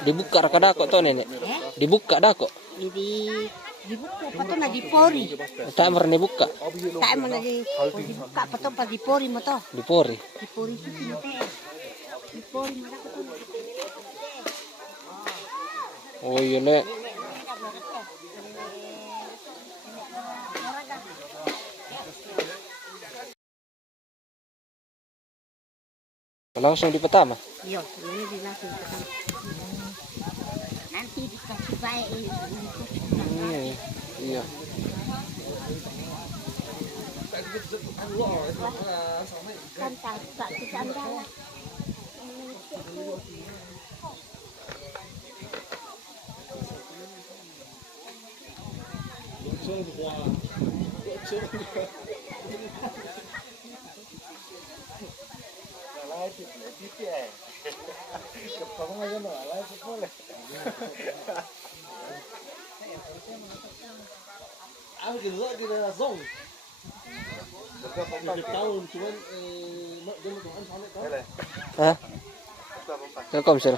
Dibuka kada kok to nenek. Dibuka dah kok. Dibuka apa to na dipori. Tak mer dibuka. Tak mo na dibuka apa to pa dipori mo to. Dipori. Dipori itu mo to. Dipori mo to. Oh iya nek. Langsung di pertama? Iya, ini di langsung pertama. Nanti dikasih baik iya. Kan tak kita andala. Hah? Telkomsel.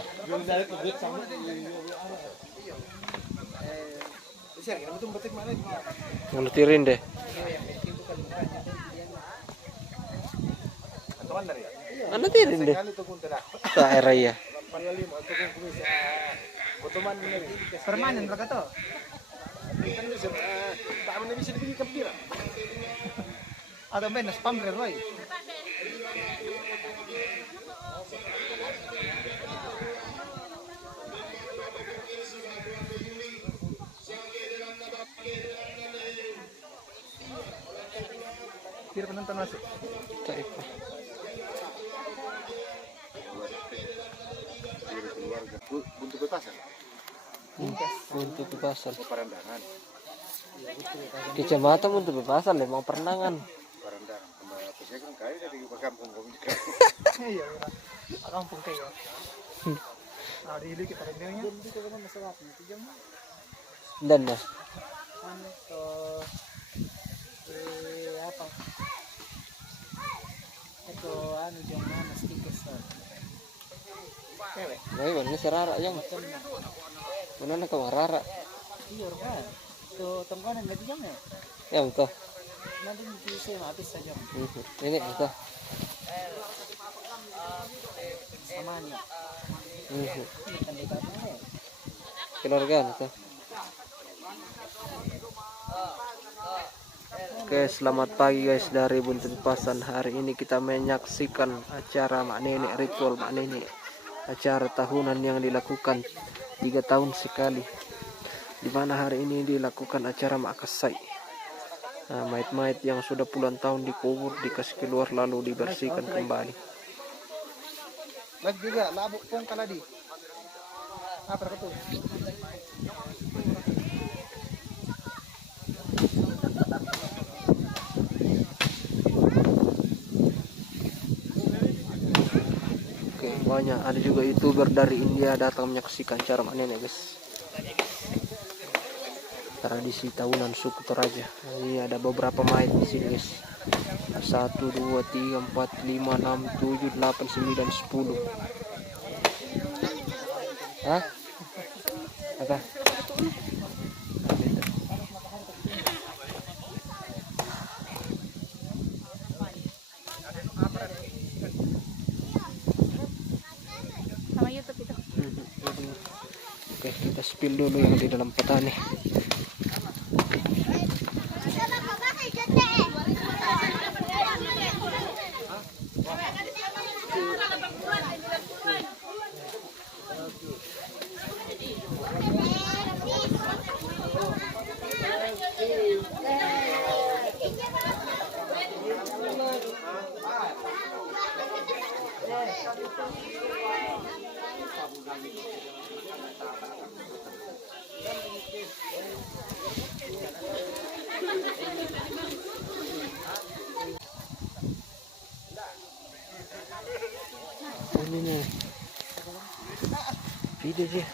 Ngertirin deh. Mana tirin deh? Tak era ya. Permanen berapa tuh? Ada menos spam Roy. Biar penonton masuk. Buntu Bepasan. Buntu Bepasan. Parandangan. Kecamatan Buntu Bepasan memang Perenangan. Parandangan. Saya kan kaya dari kampung kamu juga. Iya, kampung kayak. Nah, di hilir kita rendelnya. Dan dah. Apa? Itu anu jangan stiker cewek. Baik, ini serara yang. Mana nak kau rara? Iya, kan. Tuh tengkonan lagi jam ya. Ya betul. Nanti bisa habis saja. Ini betul. Sama nih. Keluarga betul. Oke, selamat pagi guys dari Buntu Bepasan. Hari ini kita menyaksikan acara Mak Nenek, ritual Mak Nenek. Acara tahunan yang dilakukan 3 tahun sekali, di mana hari ini dilakukan acara Makasai. Nah, mayat-mayat yang sudah puluhan tahun dikubur dikasih keluar lalu dibersihkan kembali. Lagi juga labuk pong kaladi. Apa itu? Banyak, ada juga YouTuber dari India datang menyaksikan cara Mak Nenek guys. Tradisi tahunan suku Toraja. Ini ada beberapa mayat di sini guys. 1, 2, 3, 4, 5, 6, 7, 8, 9, 10. Hah? Apa? Oke, kita spill dulu yang di dalam peta nih. Ini nih video sih.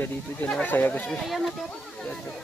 jadi itu jenazah ya guys. Ayo hati-hati. Jatuh.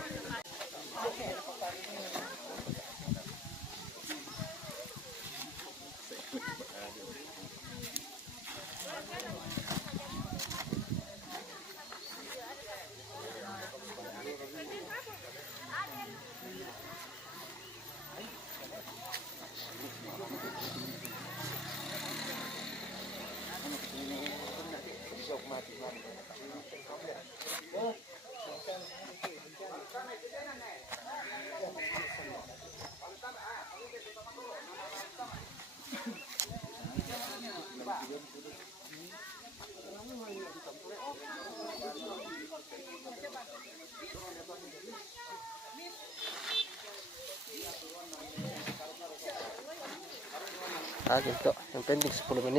Gitu. Yang penting 10 menit.